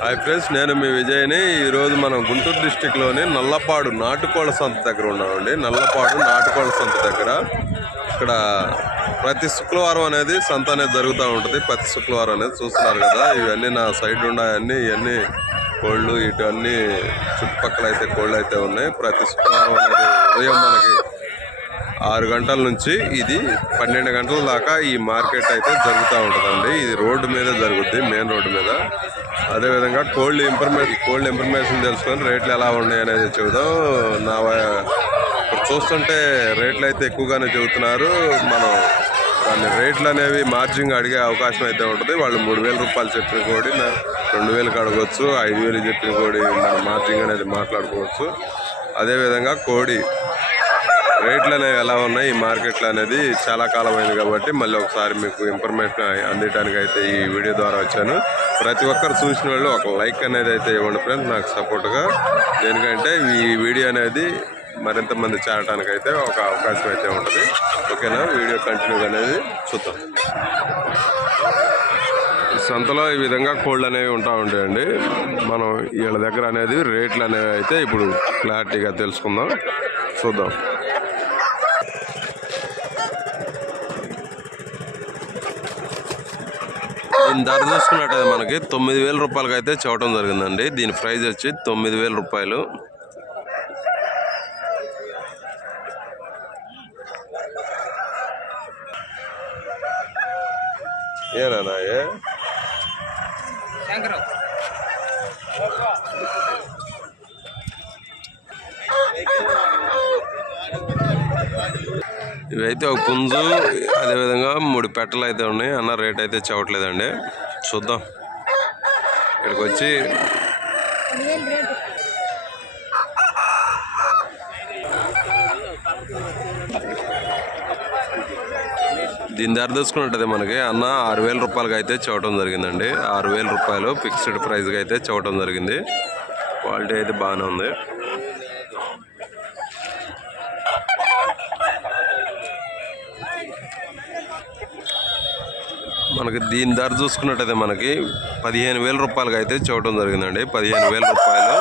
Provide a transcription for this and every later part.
Hi friends, నేను మీ విజయ్ని. ఈరోజు మనం గుంటూరు డిస్టిక్లోని నల్లపాడు నాటుకోళ్ల సంత దగ్గర ఉన్నామండి. నల్లపాడు నాటుకోళ్ల సంత దగ్గర ఇక్కడ ప్రతి శుక్రవారం అనేది సంత అనేది జరుగుతూ ఉంటుంది. ప్రతి శుక్రవారం అనేది చూస్తున్నారు కదా, ఇవన్నీ నా సైడ్ ఉన్నాయన్నీ. ఇవన్నీ కోళ్ళు, ఇటు అన్నీ చుట్టుపక్కల అయితే కోళ్ళు అయితే ఉన్నాయి. ప్రతి శుక్రవారం అనేది ఉదయం మనకి 6 గంటల నుంచి ఇది 12 గంటల దాకా ఈ మార్కెట్ అయితే జరుగుతూ ఉంటుందండి. ఇది రోడ్డు మీద జరుగుద్ది, మెయిన్ రోడ్డు మీద. అదేవిధంగా కోల్డ్ ఇన్ఫర్మేషన్ తెలుసుకొని రేట్లు ఎలా ఉన్నాయి అనేది చెబుదాం. ఇప్పుడు చూస్తుంటే రేట్లు అయితే ఎక్కువగానే చెబుతున్నారు. మనం దాన్ని రేట్లు అనేవి మార్జింగ్ అడిగే అవకాశం అయితే ఉంటుంది. వాళ్ళు 3000 రూపాయలు చెప్పిన కోడి 2000కి అడగవచ్చు, 5000 చెప్పిన కోడి మనం మార్జింగ్ అనేది మాట్లాడుకోవచ్చు. అదేవిధంగా కోడి రేట్లు అనేవి ఎలా ఉన్నాయి ఈ మార్కెట్లో అనేది చాలా కాలమైంది కాబట్టి మళ్ళీ ఒకసారి మీకు ఇన్ఫర్మేషన్ అందించడానికి అయితే ఈ వీడియో ద్వారా వచ్చాను. ప్రతి ఒక్కరు చూసిన వాళ్ళు ఒక లైక్ అనేది అయితే ఇవ్వండి ఫ్రెండ్స్, నాకు సపోర్ట్గా. దేనికంటే ఈ వీడియో అనేది మరింత మంది చేరడానికి అయితే ఒక అవకాశం అయితే ఉంటుంది. ఓకేనా, వీడియో కంటిన్యూగా అనేది చూద్దాం. సంతలో ఈ విధంగా కోళ్ళు అనేవి ఉంటా ఉంటాయండి. మనం వీళ్ళ దగ్గర అనేది రేట్లు అనేవి అయితే ఇప్పుడు క్లారిటీగా తెలుసుకుందాం, చూద్దాం. దీని ధర చూసుకున్నట్టయితే మనకి 9000 రూపాయలకి అయితే చూడటం జరిగిందండి. దీని ప్రైజ్ వచ్చి 9000 రూపాయలు. ఏనా ఇవైతే ఒక పుంజు, అదేవిధంగా 3 పెట్టలు అయితే ఉన్నాయి. అన్న రేట్ అయితే చెప్పట్లేదండి, చూద్దాం. ఇక్కడికి వచ్చి దీని ధర చూసుకున్నట్టయితే మనకి అన్న 6000 రూపాయలకి అయితే చూడటం జరిగిందండి. 6000 రూపాయలు ఫిక్స్డ్ ప్రైస్గా అయితే చూడటం జరిగింది. క్వాలిటీ అయితే బాగానే ఉంది. మనకి దీని ధర చూసుకున్నట్టయితే మనకి 15000 రూపాయలకి అయితే చూడటం జరిగిందండి. 15000 రూపాయలు.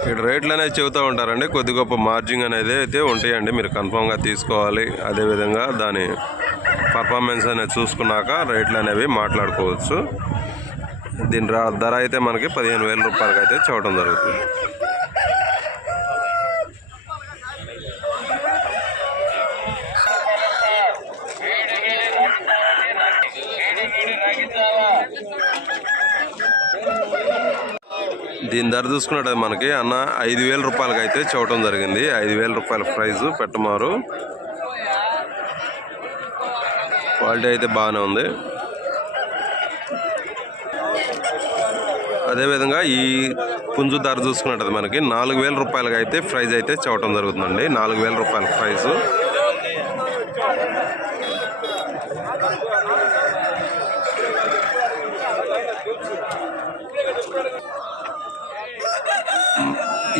ఇక్కడ రేట్లు అనేది చెబుతూ ఉంటారండి, కొద్ది గొప్ప మార్జింగ్ అనేది అయితే ఉంటాయండి. మీరు కన్ఫామ్గా తీసుకోవాలి. అదేవిధంగా దాని పర్ఫార్మెన్స్ అనేది చూసుకున్నాక రేట్లు అనేవి మాట్లాడుకోవచ్చు. దీని ధర అయితే మనకి 15000 రూపాయలకి అయితే చూడటం జరుగుతుంది. దీని ధర చూసుకున్నట్టు మనకి అన్న 5000 రూపాయలకి అయితే చూడటం జరిగింది. 5000 రూపాయల ప్రైజు పెట్టమారు. క్వాలిటీ అయితే బాగానే ఉంది. అదేవిధంగా ఈ పుంజు ధర చూసుకున్నట్టు మనకి 4000 రూపాయలకి అయితే ప్రైజ్ అయితే చూడటం జరుగుతుందండి. 4000 రూపాయల ప్రైజు.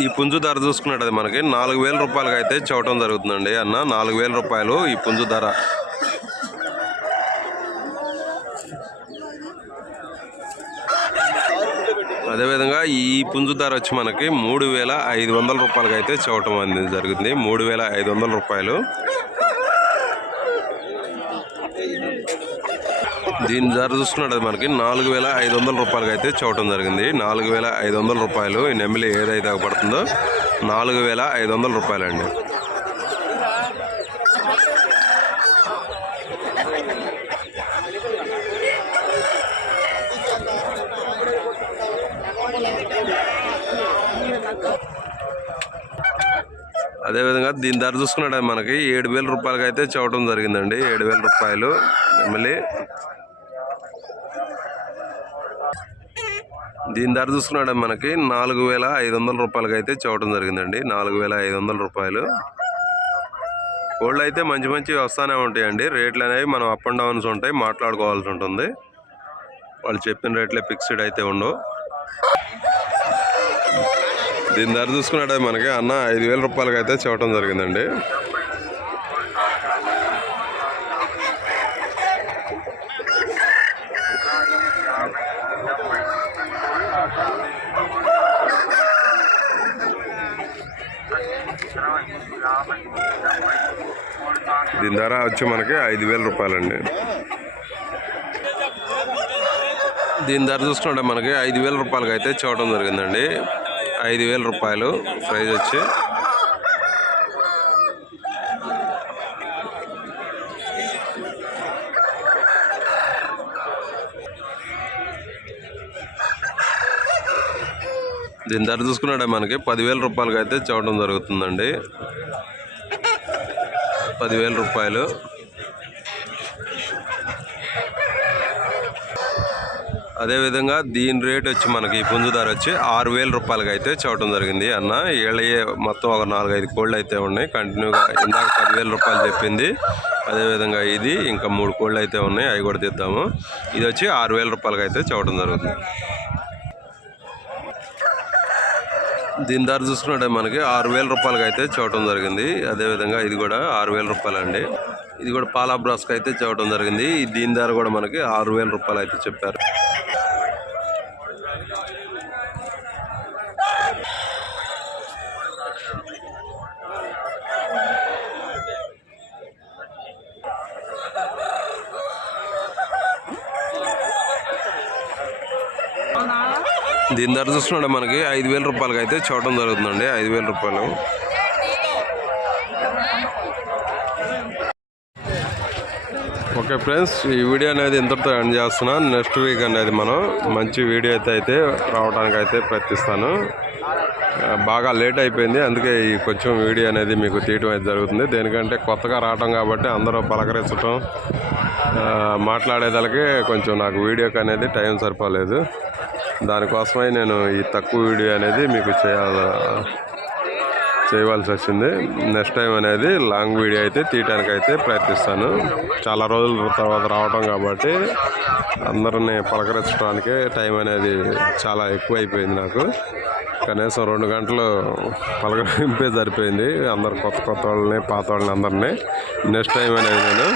ఈ పుంజు ధర చూసుకున్నట్టయితే మనకి 4000 రూపాయలకి అయితే చూడటం జరుగుతుందండి. అన్న 4000 రూపాయలు ఈ పుంజు ధర. అదేవిధంగా ఈ పుంజు ధర వచ్చి మనకి 3500 రూపాయలకి అయితే చూడటం అనేది జరిగింది. 3500 రూపాయలు. దీని ధర చూసుకున్నట్టు మనకి 4500 రూపాయలకి అయితే చూడటం జరిగింది. 4500 రూపాయలు. ఈ నెమిలి ఏదైతే పడుతుందో 4500 రూపాయలండి. అదేవిధంగా దీని ధర చూసుకున్నట్టు మనకి 7000 రూపాయలకి అయితే చూడటం జరిగిందండి. 7000 రూపాయలు నెమిలి. దీని ధర చూసుకున్నట్టు మనకి 4500 రూపాయలకి అయితే చూడటం జరిగిందండి. 4500 రూపాయలు. కోళ్ళు అయితే మంచి మంచి వస్తూనే ఉంటాయండి. రేట్లు అనేవి మనం అప్ అండ్ డౌన్స్ ఉంటాయి, మాట్లాడుకోవాల్సి ఉంటుంది. వాళ్ళు చెప్పిన రేట్లే ఫిక్స్డ్ అయితే ఉండవు. దీని ధర చూసుకున్నట్టు మనకి అన్న 5000 రూపాయలకి అయితే చూడటం జరిగిందండి. దీని ధర వచ్చి మనకి 5,000 రూపాయలండి. దీని ధర చూసుకుంటే మనకి 5,000 రూపాయలకి అయితే చూడటం జరిగిందండి. 5,000 రూపాయలు ప్రైజ్ వచ్చి. దీని ధర చూసుకున్నట్టే మనకి 10,000 రూపాయలకి అయితే చూడటం జరుగుతుందండి. 10,000 రూపాయలు. అదేవిధంగా దీని రేట్ వచ్చి మనకి పుంజు ధర వచ్చి 6,000 రూపాయలకి అయితే చూడటం జరిగింది. అన్న ఏళ్ళయ్యే మొత్తం ఒక 4-5 కోళ్ళు అయితే ఉన్నాయి కంటిన్యూగా. ఇందాక 10,000 రూపాయలు చెప్పింది. అదేవిధంగా ఇది ఇంకా 3 కోళ్ళు అయితే ఉన్నాయి, అవి కూడా తీద్దాము. ఇది వచ్చి 6,000 రూపాయలకి అయితే చూడటం జరుగుతుంది. దీని ధర చూసుకుంటే మనకి 6,000 రూపాయలకి అయితే చూడటం జరిగింది. అదేవిధంగా ఇది కూడా 6,000 రూపాయలు అండి. ఇది కూడా పాలా బ్రాస్కి అయితే చూడటం జరిగింది. దీని ధర కూడా మనకి 6,000 రూపాయలు అయితే చెప్పారు. దీని ధర చూసుకుంటే మనకి 5,000 రూపాయలకి అయితే చూడటం జరుగుతుందండి. 5,000 రూపాయలు. ఓకే ఫ్రెండ్స్, ఈ వీడియో అనేది ఇంతటితో ఎండ్ చేస్తున్నాను. నెక్స్ట్ వీక్ అనేది మనం మంచి వీడియో అయితే రావడానికి అయితే ప్రయత్నిస్తాను. బాగా లేట్ అయిపోయింది, అందుకే ఈ కొంచెం వీడియో అనేది మీకు తీయటం అయితే జరుగుతుంది. దేనికంటే కొత్తగా రావటం కాబట్టి అందరూ పలకరించటం మాట్లాడేదానికి కొంచెం నాకు వీడియోకి అనేది టైం సరిపోలేదు. దానికోసమై నేను ఈ తక్కువ వీడియో అనేది మీకు చేయవలసి వచ్చింది. నెక్స్ట్ టైం అనేది లాంగ్ వీడియో అయితే తీయటానికి అయితే ప్రయత్నిస్తాను. చాలా రోజుల తర్వాత రావటం కాబట్టి అందరినీ పలకరించడానికి టైం అనేది చాలా ఎక్కువ అయిపోయింది. నాకు కనీసం 2 గంటలు పలకరింపే సరిపోయింది. అందరు కొత్త వాళ్ళని, పాత వాళ్ళని అందరినీ. నెక్స్ట్ టైం అనేది నేను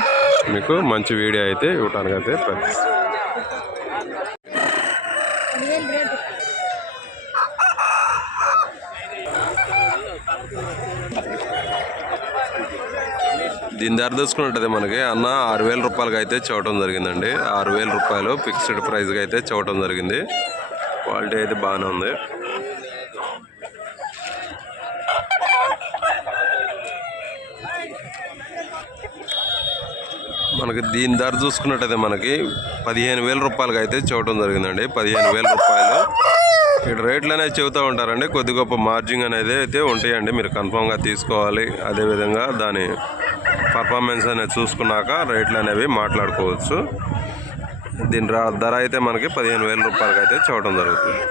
మీకు మంచి వీడియో అయితే ఇవ్వటానికి అయితే ప్రయత్నిస్తాను. దీని ధర చూసుకున్నట్టయితే మనకి అన్న 6,000 రూపాయలకి అయితే చూడటం జరిగిందండి. 6,000 రూపాయలు ఫిక్స్డ్ ప్రైస్గా అయితే చూడటం జరిగింది. క్వాలిటీ అయితే బాగానే ఉంది. మనకి దీని ధర చూసుకున్నట్టయితే మనకి 15,000 రూపాయలకి అయితే చూడటం జరిగిందండి. 15,000 రూపాయలు. ఇక్కడ రేట్లు అనేది చెబుతూ ఉంటారండి. కొద్ది గొప్ప మార్జిన్ అనేది అయితే ఉంటాయండి, మీరు కన్ఫామ్గా తీసుకోవాలి. అదేవిధంగా దాని పర్ఫార్మెన్స్ అనేది చూసుకున్నాక రేట్లు అనేవి మాట్లాడుకోవచ్చు. దీని ధర అయితే మనకి 15,000 రూపాయలకి అయితే చూడటం జరుగుతుంది.